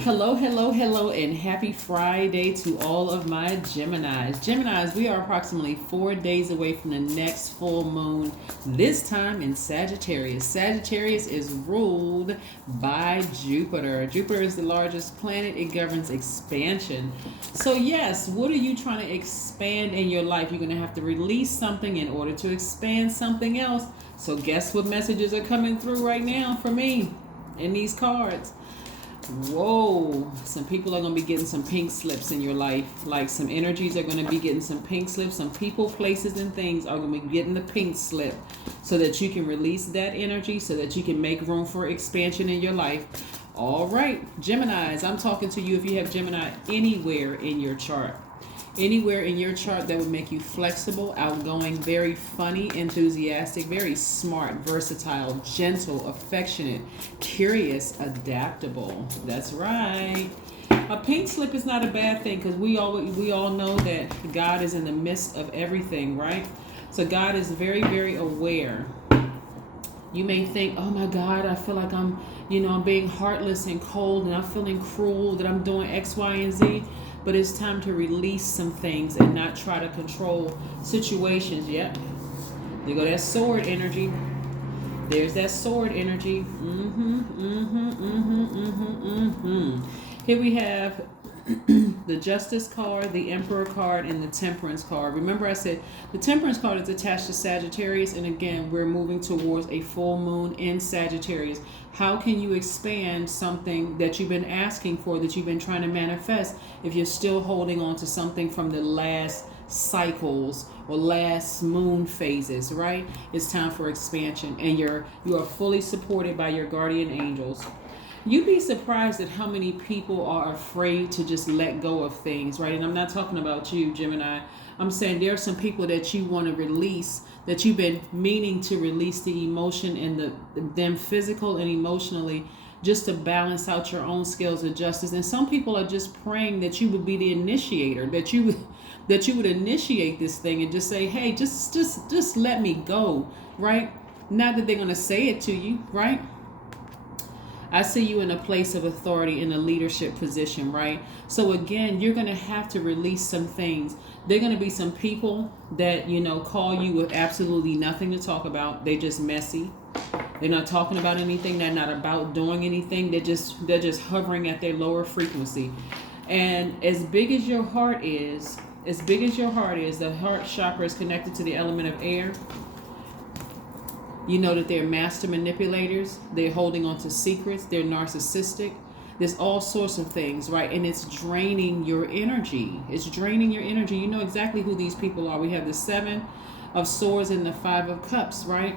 Hello, hello, hello, and happy Friday to all of my Geminis. Geminis, we are approximately 4 days away from the next full moon, this time in Sagittarius. Sagittarius is ruled by Jupiter. Jupiter is the largest planet, it governs expansion. So, yes, what are you trying to expand in your life? You're going to have to release something in order to expand something else. So, guess what messages are coming through right now for me in these cards? Whoa, some people are going to be getting some pink slips in your life. Like some energies are going to be getting some pink slips. Some people, places, and things are going to be getting the pink slip so that you can release that energy so that you can make room for expansion in your life. All right, Geminis, I'm talking to you if you have Gemini anywhere in your chart. Anywhere in your chart that would make you flexible, outgoing, very funny, enthusiastic, very smart, versatile, gentle, affectionate, curious, adaptable. That's right. A pink slip is not a bad thing because we all know that God is in the midst of everything, right? So God is very, very aware. You may think, oh my God, I feel like I'm being heartless and cold and I'm feeling cruel, that I'm doing X, Y, and Z. But it's time to release some things and not try to control situations. Yep. There go that sword energy. There's that sword energy. Here we have the Justice card, the Emperor card, and the Temperance card. Remember I said the Temperance card is attached to Sagittarius, and again, we're moving towards a full moon in Sagittarius. How can you expand something that you've been asking for, that you've been trying to manifest, if you're still holding on to something from the last cycles or last moon phases, right? It's time for expansion, and you are fully supported by your guardian angels. You'd be surprised at how many people are afraid to just let go of things, right? And I'm not talking about you, Gemini. I'm saying there are some people that you want to release, that you've been meaning to release the emotion and them physical and emotionally, just to balance out your own scales of justice. And some people are just praying that you would be the initiator, that you would initiate this thing and just say, hey, just let me go, right? Not that they're going to say it to you, right? I see you in a place of authority, in a leadership position, right? So again, you're going to have to release some things. There are going to be some people that, call you with absolutely nothing to talk about. They're just messy. They're not talking about anything. They're not about doing anything. They're just hovering at their lower frequency. And as big as your heart is, the heart chakra is connected to the element of air. You know that they're master manipulators. They're holding on to secrets. They're narcissistic. There's all sorts of things, right? And it's draining your energy. It's draining your energy. You know exactly who these people are. We have the 7 of Swords and the 5 of Cups, right?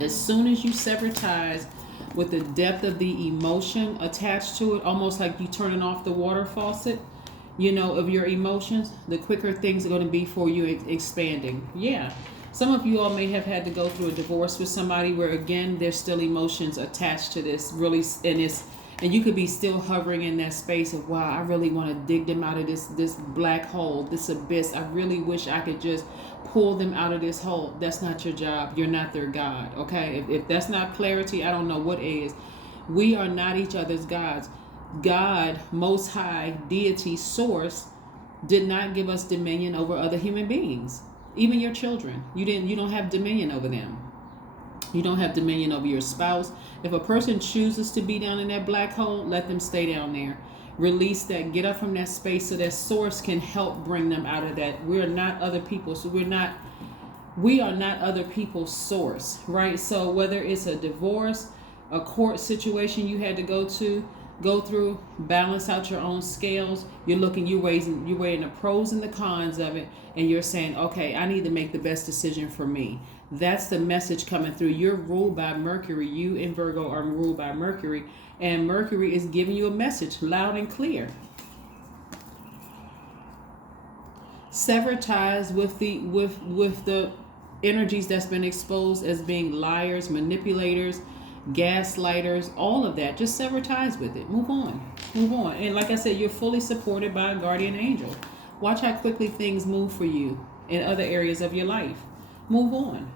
As soon as you sever ties with the depth of the emotion attached to it, almost like you turning off the water faucet, of your emotions, the quicker things are going to be for you expanding. Yeah. Some of you all may have had to go through a divorce with somebody where, again, there's still emotions attached to this, really, and you could be still hovering in that space of, wow, I really want to dig them out of this black hole, this abyss. I really wish I could just pull them out of this hole. That's not your job. You're not their God, okay? If that's not clarity, I don't know what is. We are not each other's gods. God, Most High, Deity, Source, did not give us dominion over other human beings. Even your children, you don't have dominion over them. You don't have dominion over your spouse. If a person chooses to be down in that black hole, let them stay down there. Release that, get up from that space so that source can help bring them out of that. We're not other people, so we are not other people's source, right? So whether it's a divorce, a court situation you had to go through, balance out your own scales. You're weighing the pros and the cons of it, and you're saying, okay, I need to make the best decision for me. That's the message coming through. You're ruled by Mercury. You in Virgo are ruled by Mercury, and Mercury is giving you a message loud and clear. Sever ties with the energies that's been exposed as being liars, manipulators, gaslighters, all of that. Just sever ties with it. Move on. And like I said, you're fully supported by a guardian angel. Watch how quickly things move for you in other areas of your life. Move on.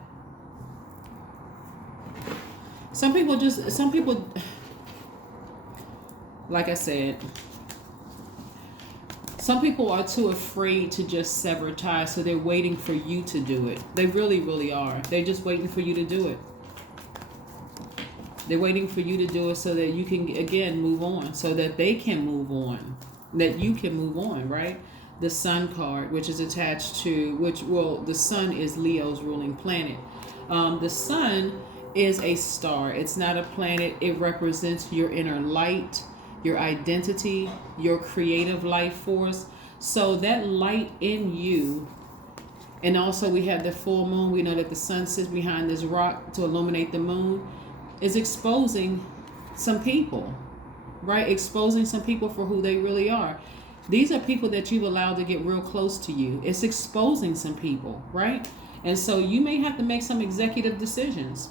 Some people like I said, some people are too afraid to just sever ties, so they're waiting for you to do it. They really, really are. They're just waiting for you to do it. They're waiting for you to do it so that you can, again, move on, so that they can move on, that you can move on, right? The Sun card, which is attached to, the Sun is Leo's ruling planet. The Sun is a star. It's not a planet. It represents your inner light, your identity, your creative life force. So that light in you, and also we have the full moon. We know that the sun sits behind this rock to illuminate the moon, is exposing some people, right? Exposing some people for who they really are. These are people that you've allowed to get real close to you. It's exposing some people, right? And so you may have to make some executive decisions.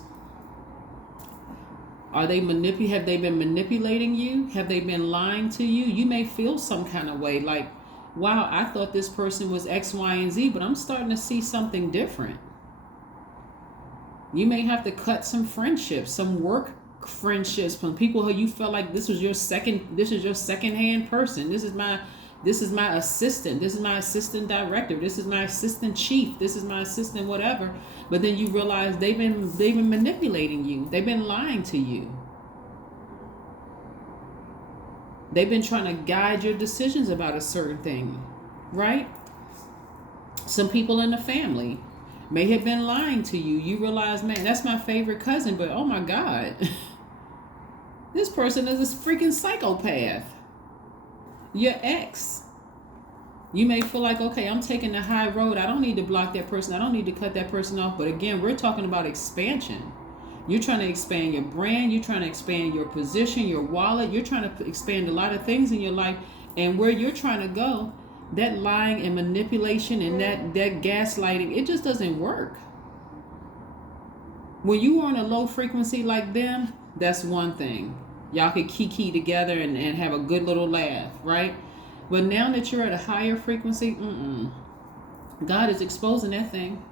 Have they been manipulating you? Have they been lying to you? You may feel some kind of way, like, wow, I thought this person was X, Y, and Z, but I'm starting to see something different. You may have to cut some friendships, some work friendships from people who you felt like this is your second-hand person. This is my assistant. This is my assistant director. This is my assistant chief. This is my assistant whatever. But then you realize they've been manipulating you. They've been lying to you. They've been trying to guide your decisions about a certain thing, right? Some people in the family may have been lying to you. You realize, man, that's my favorite cousin, but oh my God, this person is a freaking psychopath. Your ex. You may feel like, okay, I'm taking the high road. I don't need to block that person. I don't need to cut that person off. But again, we're talking about expansion. You're trying to expand your brand. You're trying to expand your position, your wallet. You're trying to expand a lot of things in your life. And where you're trying to go, that lying and manipulation and that gaslighting, it just doesn't work. When you are on a low frequency like them, that's one thing. Y'all could kiki together and have a good little laugh, right? But now that you're at a higher frequency, God is exposing that thing.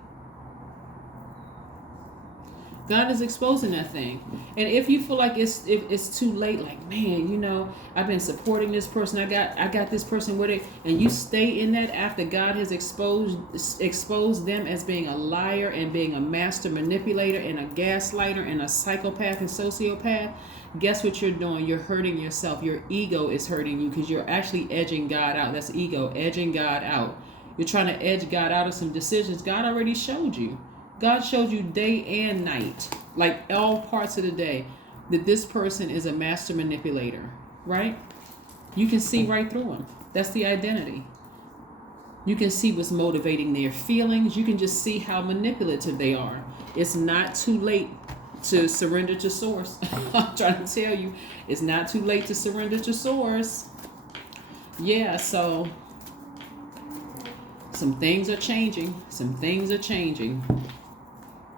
God is exposing that thing. And if you feel like it's too late, like, man, I've been supporting this person. I got this person with it, and you stay in that after God has exposed them as being a liar and being a master manipulator and a gaslighter and a psychopath and sociopath. Guess what you're doing? You're hurting yourself. Your ego is hurting you because you're actually edging God out. That's ego, edging God out. You're trying to edge God out of some decisions God already showed you. God showed you day and night, like all parts of the day, that this person is a master manipulator, right? You can see right through them. That's the identity. You can see what's motivating their feelings. You can just see how manipulative they are. It's not too late to surrender to source. I'm trying to tell you, it's not too late to surrender to source. Yeah, so some things are changing.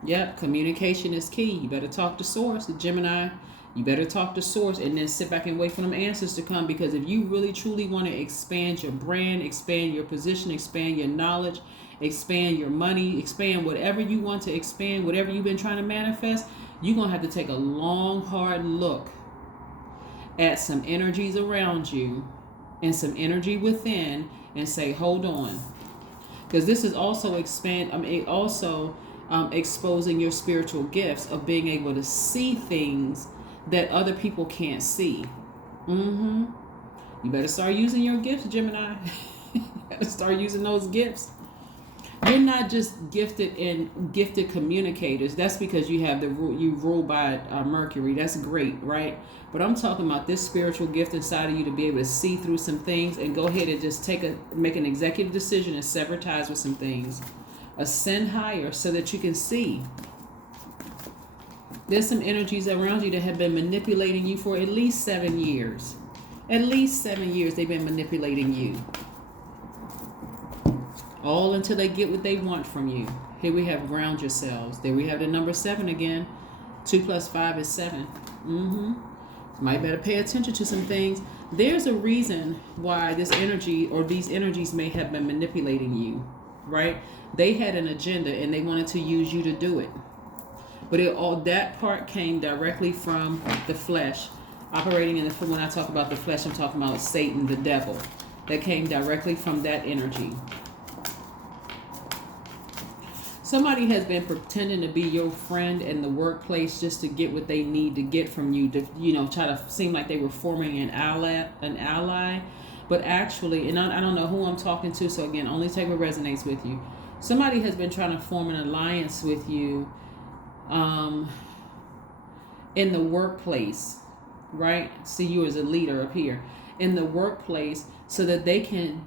Yep, communication is key. You better talk to source, the Gemini. You better talk to source and then sit back and wait for them answers to come, because if you really truly want to expand your brand, expand your position, expand your knowledge, expand your money, expand whatever you want to expand, whatever you've been trying to manifest, you're going to have to take a long, hard look at some energies around you and some energy within and say, hold on. Because this is also exposing your spiritual gifts of being able to see things that other people can't see. You better start using your gifts, Gemini. You better start using those gifts. You're not just gifted communicators. That's because you rule by Mercury. That's great, right? But I'm talking about this spiritual gift inside of you to be able to see through some things and go ahead and just make an executive decision and sever ties with some things. Ascend higher so that you can see. There's some energies around you that have been manipulating you for at least 7 years. At least 7 years they've been manipulating you. All until they get what they want from you. Here we have ground yourselves. There we have the number 7 again. 2 + 5 is 7. Might better pay attention to some things. There's a reason why this energy or these energies may have been manipulating you, right? They had an agenda and they wanted to use you to do it. But that part came directly from the flesh. Operating in the, when I talk about the flesh, I'm talking about Satan, the devil. That came directly from that energy. Somebody has been pretending to be your friend in the workplace just to get what they need to get from you, to, you know, try to seem like they were forming an ally. But actually, and I don't know who I'm talking to, so again, only take what resonates with you. Somebody has been trying to form an alliance with you in the workplace, right? See you as a leader up here. In the workplace, so that they can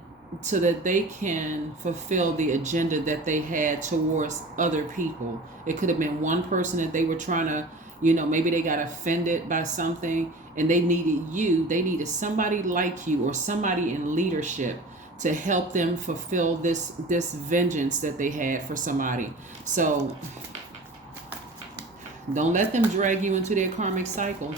fulfill the agenda that they had towards other people. It could have been one person that they were trying to, you know, maybe they got offended by something and they needed somebody like you or somebody in leadership to help them fulfill this vengeance that they had for somebody. So don't let them drag you into their karmic cycle.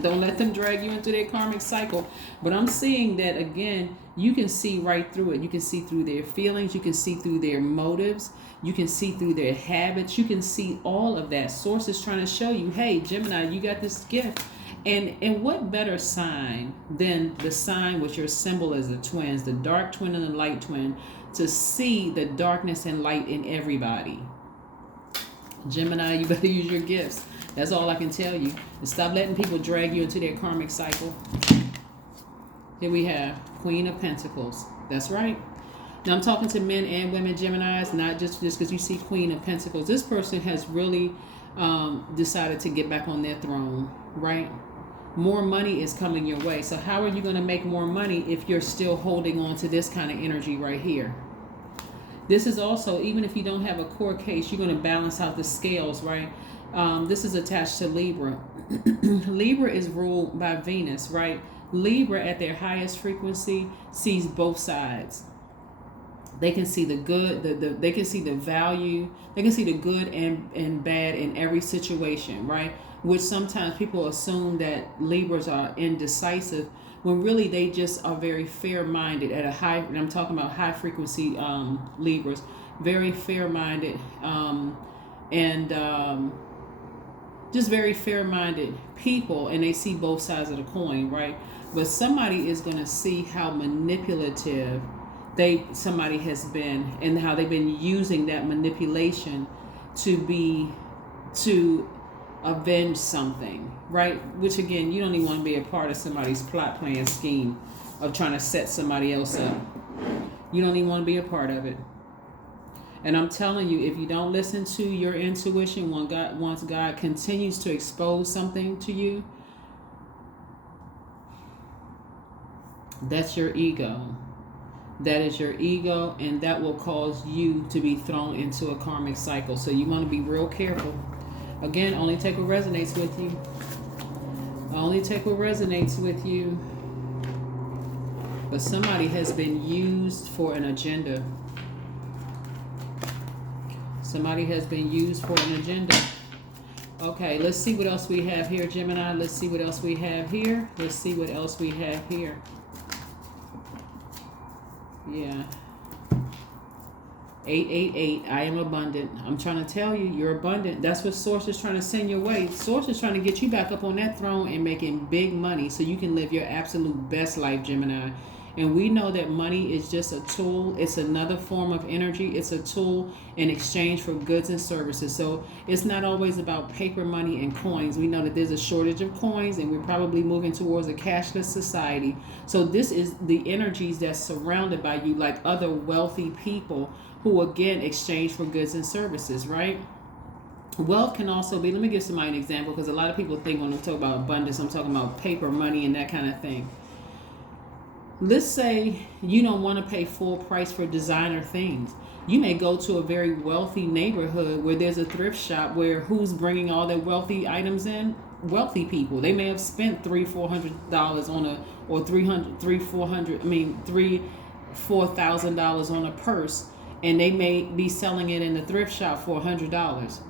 Don't let them drag you into their karmic cycle. But I'm seeing that, again, you can see right through it. You can see through their feelings. You can see through their motives. You can see through their habits. You can see all of that. Source is trying to show you, hey, Gemini, you got this gift. And what better sign than the sign with your symbol as the twins, the dark twin and the light twin, to see the darkness and light in everybody. Gemini, you better use your gifts. That's all I can tell you. And stop letting people drag you into their karmic cycle. Here we have Queen of Pentacles. That's right. Now I'm talking to men and women, Geminis, not just because you see Queen of Pentacles. This person has really decided to get back on their throne, right? More money is coming your way. So how are you going to make more money if you're still holding on to this kind of energy right here? This is also, even if you don't have a court case, you're going to balance out the scales, right? This is attached to Libra. Libra is ruled by Venus, right? Libra at their highest frequency sees both sides. They can see the good, they can see the value, they can see the good and bad in every situation, right? Which sometimes people assume that Libras are indecisive, when really they just are very fair-minded at a high, and I'm talking about high frequency Libras, very fair-minded and just very fair-minded people, and they see both sides of the coin, right? But somebody is going to see how manipulative somebody has been, and how they've been using that manipulation to avenge something, right? Which again, you don't even want to be a part of somebody's plot, plan, scheme of trying to set somebody else up. You don't even want to be a part of it. And I'm telling you, if you don't listen to your intuition, once God continues to expose something to you, that's your ego. That is your ego, and that will cause you to be thrown into a karmic cycle. So you want to be real careful. Again, only take what resonates with you. Only take what resonates with you. But somebody has been used for an agenda. Somebody has been used for an agenda. Okay, let's see what else we have here, Gemini. Let's see what else we have here. Let's see what else we have here. Yeah. 888, I am abundant. I'm trying to tell you, you're abundant. That's what Source is trying to send your way. Source is trying to get you back up on that throne and making big money so you can live your absolute best life, Gemini. And we know that money is just a tool. It's another form of energy. It's a tool in exchange for goods and services. So it's not always about paper money and coins. We know that there's a shortage of coins, and we're probably moving towards a cashless society. So this is the energies that's surrounded by you, like other wealthy people who, again, exchange for goods and services, right? Wealth can also be, let me give somebody an example, because a lot of people think when I talk about abundance, I'm talking about paper money and that kind of thing. Let's say you don't want to pay full price for designer things. You may go to a very wealthy neighborhood where there's a thrift shop where who's bringing all their wealthy items in? Wealthy people. They may have spent $300-400 on a, or $4,000 on a purse, and they may be selling it in the thrift shop for $100.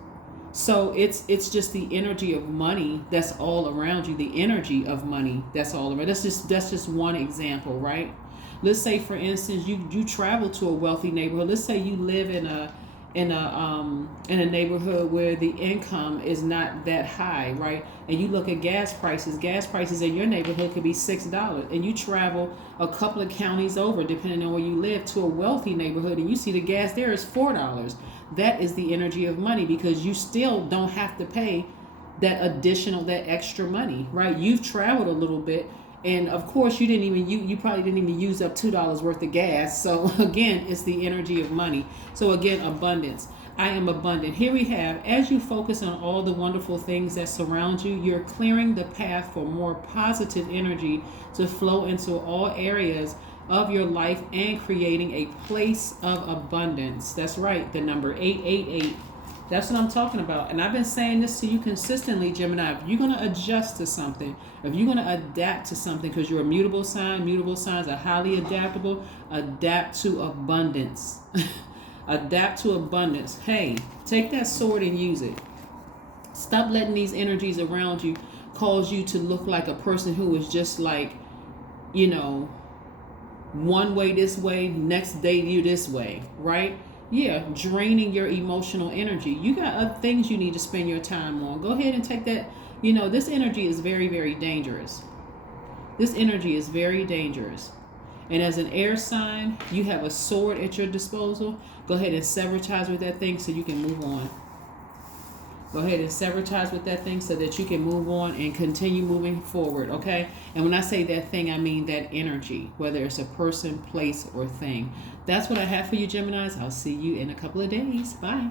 So it's just the energy of money that's all around you. The energy of money that's all around. That's just one example, right? Let's say, for instance, you travel to a wealthy neighborhood. Let's say you live in in a neighborhood where the income is not that high, right? And you look at gas prices. Gas prices in your neighborhood could be $6, and you travel a couple of counties over, depending on where you live, to a wealthy neighborhood, and you see the gas there is $4. That is the energy of money, because you still don't have to pay that extra money, right? You've traveled a little bit. And of course, you probably didn't even use up $2 worth of gas. So again, it's the energy of money. So again, abundance. I am abundant. Here we have, as you focus on all the wonderful things that surround you, you're clearing the path for more positive energy to flow into all areas of your life and creating a place of abundance. That's right, the number 888. That's what I'm talking about. And I've been saying this to you consistently, Gemini. If you're going to adjust to something, if you're going to adapt to something, because you're a mutable signs are highly adaptable, adapt to abundance. Adapt to abundance. Hey, take that sword and use it. Stop letting these energies around you cause you to look like a person who is just like, one way this way, next day you this way, right? Yeah, draining your emotional energy. You got other things you need to spend your time on. Go ahead and take that. This energy is very, very dangerous. This energy is very dangerous. And as an air sign, you have a sword at your disposal. Go ahead and sever ties with that thing so you can move on. Go ahead and sever ties with that thing so that you can move on and continue moving forward, okay? And when I say that thing, I mean that energy, whether it's a person, place, or thing. That's what I have for you, Geminis. I'll see you in a couple of days. Bye.